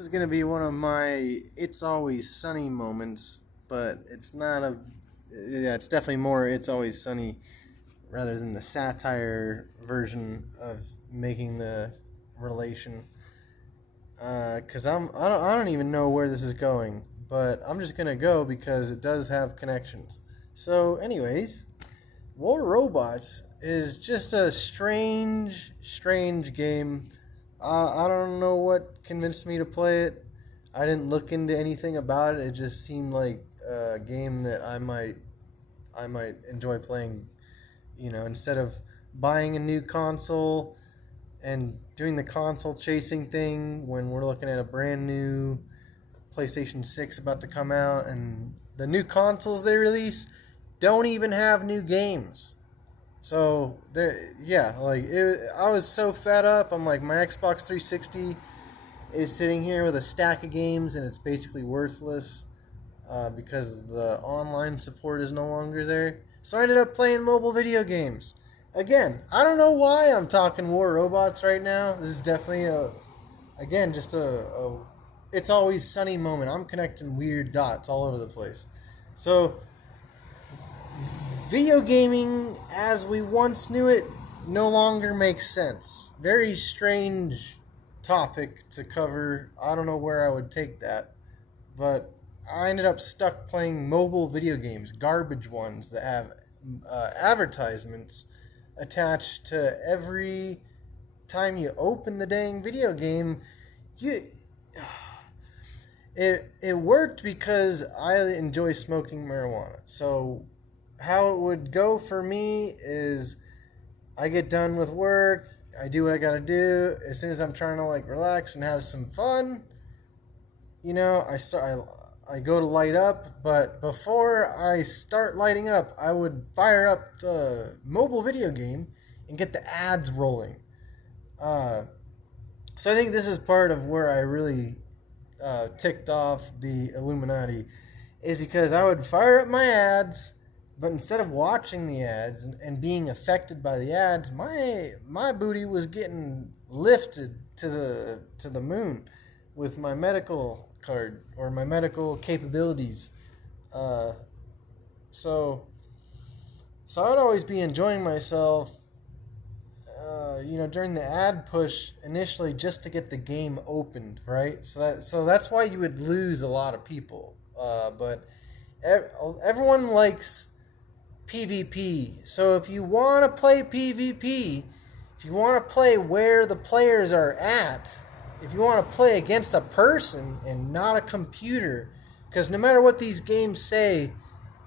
is going to be one of my It's Always Sunny moments, but it's not a. Yeah, it's definitely more It's Always Sunny rather than the satire version of making the relation. Because I don't even know where this is going, but I'm just going to go because it does have connections. So, anyways, War Robots is just a strange game. I don't know what convinced me to play it. I didn't look into anything about it. It just seemed like a game that I might enjoy playing. Instead of buying a new console and doing the console chasing thing when we're looking at a brand new PlayStation 6 about to come out, and the new consoles they release don't even have new games. So yeah, I was so fed up. I'm like, my Xbox 360 is sitting here with a stack of games, and it's basically worthless because the online support is no longer there. So I ended up playing mobile video games. Again, I don't know why I'm talking War Robots right now. This is definitely just a It's Always Sunny moment. I'm connecting weird dots all over the place. So video gaming as we once knew it no longer makes sense. Very strange topic to cover. I don't know where I would take that, but I ended up stuck playing mobile video games, garbage ones that have advertisements attached to every time you open the dang video game. You it worked because I enjoy smoking marijuana. So how it would go for me is I get done with work, I do what I gotta do. As soon as I'm trying to relax and have some fun, I go to light up, but before I start lighting up, I would fire up the mobile video game and get the ads rolling. Uh, so I think this is part of where I really ticked off the Illuminati, is because I would fire up my ads, but instead of watching the ads and being affected by the ads, my booty was getting lifted to the moon with my medical card or my medical capabilities. Uh, so so I would always be enjoying myself, during the ad push initially just to get the game opened, right? So that's why you would lose a lot of people. But everyone likes PvP. So if you want to play PvP, if you want to play where the players are at, if you want to play against a person and not a computer, because no matter what these games say,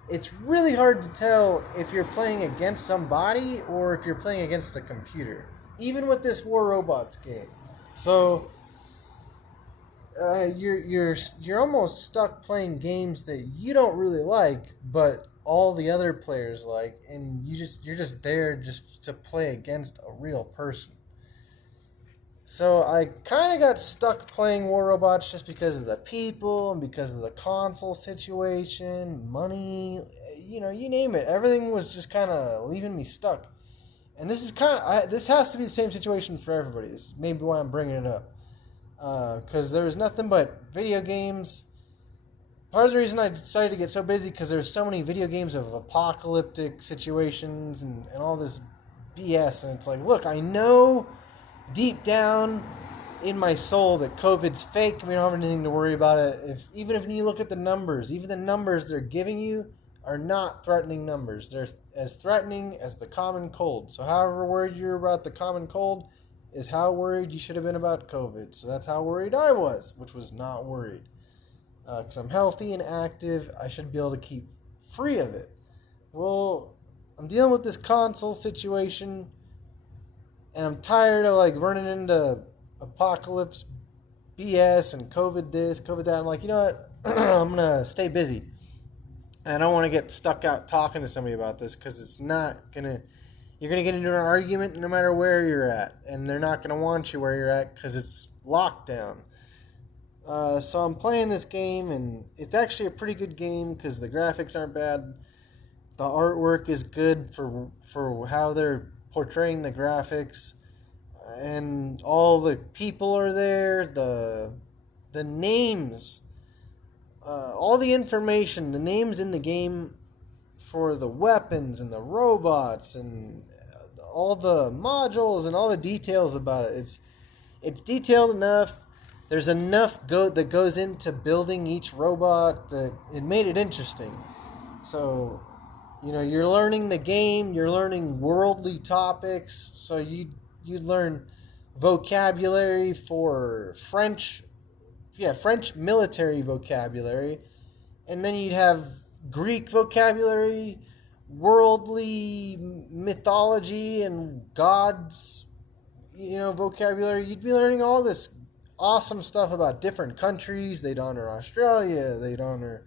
it's really hard to tell if you're playing against somebody or if you're playing against a computer, even with this War Robots game. So you're almost stuck playing games that you don't really like, but all the other players like, and you're just there just to play against a real person. So I kind of got stuck playing War Robots just because of the people and because of the console situation, money, you name it. Everything was just kind of leaving me stuck. And this is this has to be the same situation for everybody. This is maybe why I'm bringing it up. Because there's nothing but video games. Part of the reason I decided to get so busy because there's so many video games of apocalyptic situations and all this BS. And it's like, look, I know deep down in my soul that COVID's fake and we don't have anything to worry about it. Even if you look at the numbers, even the numbers they're giving you are not threatening numbers. They're as threatening as the common cold. So however worried you're about the common cold is how worried you should have been about COVID. So that's how worried I was, which was not worried. Because I'm healthy and active, I should be able to keep free of it. Well, I'm dealing with this console situation, and I'm tired of running into apocalypse BS and COVID this, COVID that. I'm like, you know what? I'm gonna stay busy, and I don't want to get stuck out talking to somebody about this because it's not gonna. You're gonna get into an argument no matter where you're at, and they're not gonna want you where you're at because it's lockdown. So I'm playing this game, and it's actually a pretty good game because the graphics aren't bad. The artwork is good for how they're portraying the graphics, and all the people are there. the names, all the information, the names in the game for the weapons and the robots and all the modules and all the details about it. It's detailed enough. There's enough that goes into building each robot that it made it interesting. So, you're learning the game, you're learning worldly topics. So you learn vocabulary for French military vocabulary, and then you'd have Greek vocabulary, worldly mythology and gods, vocabulary. You'd be learning all this awesome stuff about different countries. They'd honor Australia, they'd honor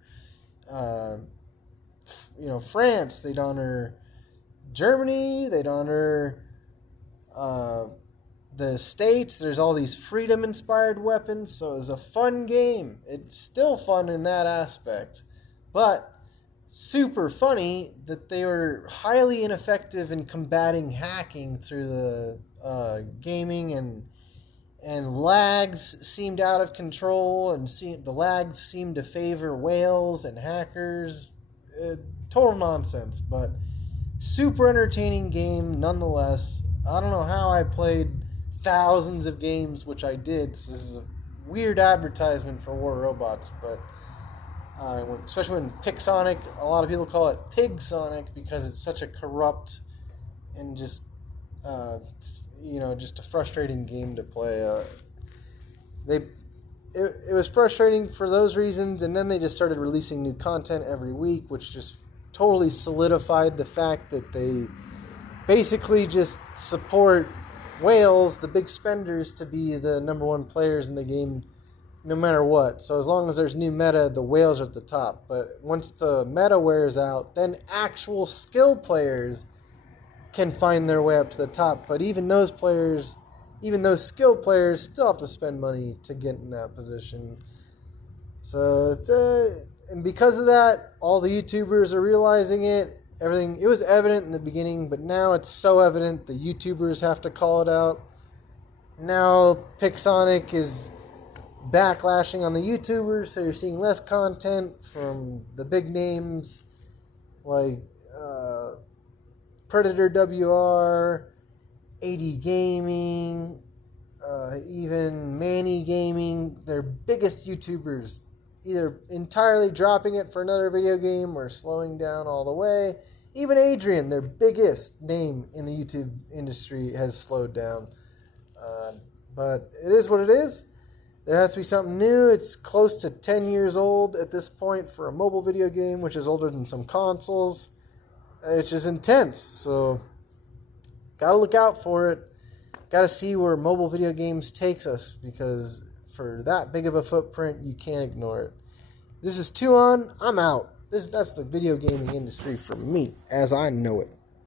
France, they'd honor Germany, they'd honor the States. There's all these freedom-inspired weapons, so it was a fun game. It's still fun in that aspect, but super funny that they were highly ineffective in combating hacking through the gaming, and lags seemed out of control, and the lags seemed to favor whales and hackers. Total nonsense, but super entertaining game nonetheless. I don't know how I played thousands of games, which I did. So this is a weird advertisement for War Robots, but especially when Pixonic, a lot of people call it Pig Sonic because it's such a corrupt and just just a frustrating game to play. It was frustrating for those reasons, and then they just started releasing new content every week, which just totally solidified the fact that they basically just support whales, the big spenders, to be the number one players in the game no matter what. So as long as there's new meta, the whales are at the top. But once the meta wears out, then actual skill players can find their way up to the top. But even those skill players still have to spend money to get in that position. So and because of that, all the YouTubers are realizing it. It was evident in the beginning, but now it's so evident the YouTubers have to call it out. Now Pixonic is backlashing on the YouTubers, so you're seeing less content from the big names like Predator WR, AD Gaming, even Manny Gaming. Their biggest YouTubers either entirely dropping it for another video game or slowing down all the way. Even Adrian, their biggest name in the YouTube industry, has slowed down. But it is what it is. There has to be something new. It's close to 10 years old at this point for a mobile video game, which is older than some consoles. It's just intense. So, gotta look out for it. Gotta see where mobile video games takes us, because for that big of a footprint, you can't ignore it. This is Tuon. I'm out. That's the video gaming industry for me, as I know it.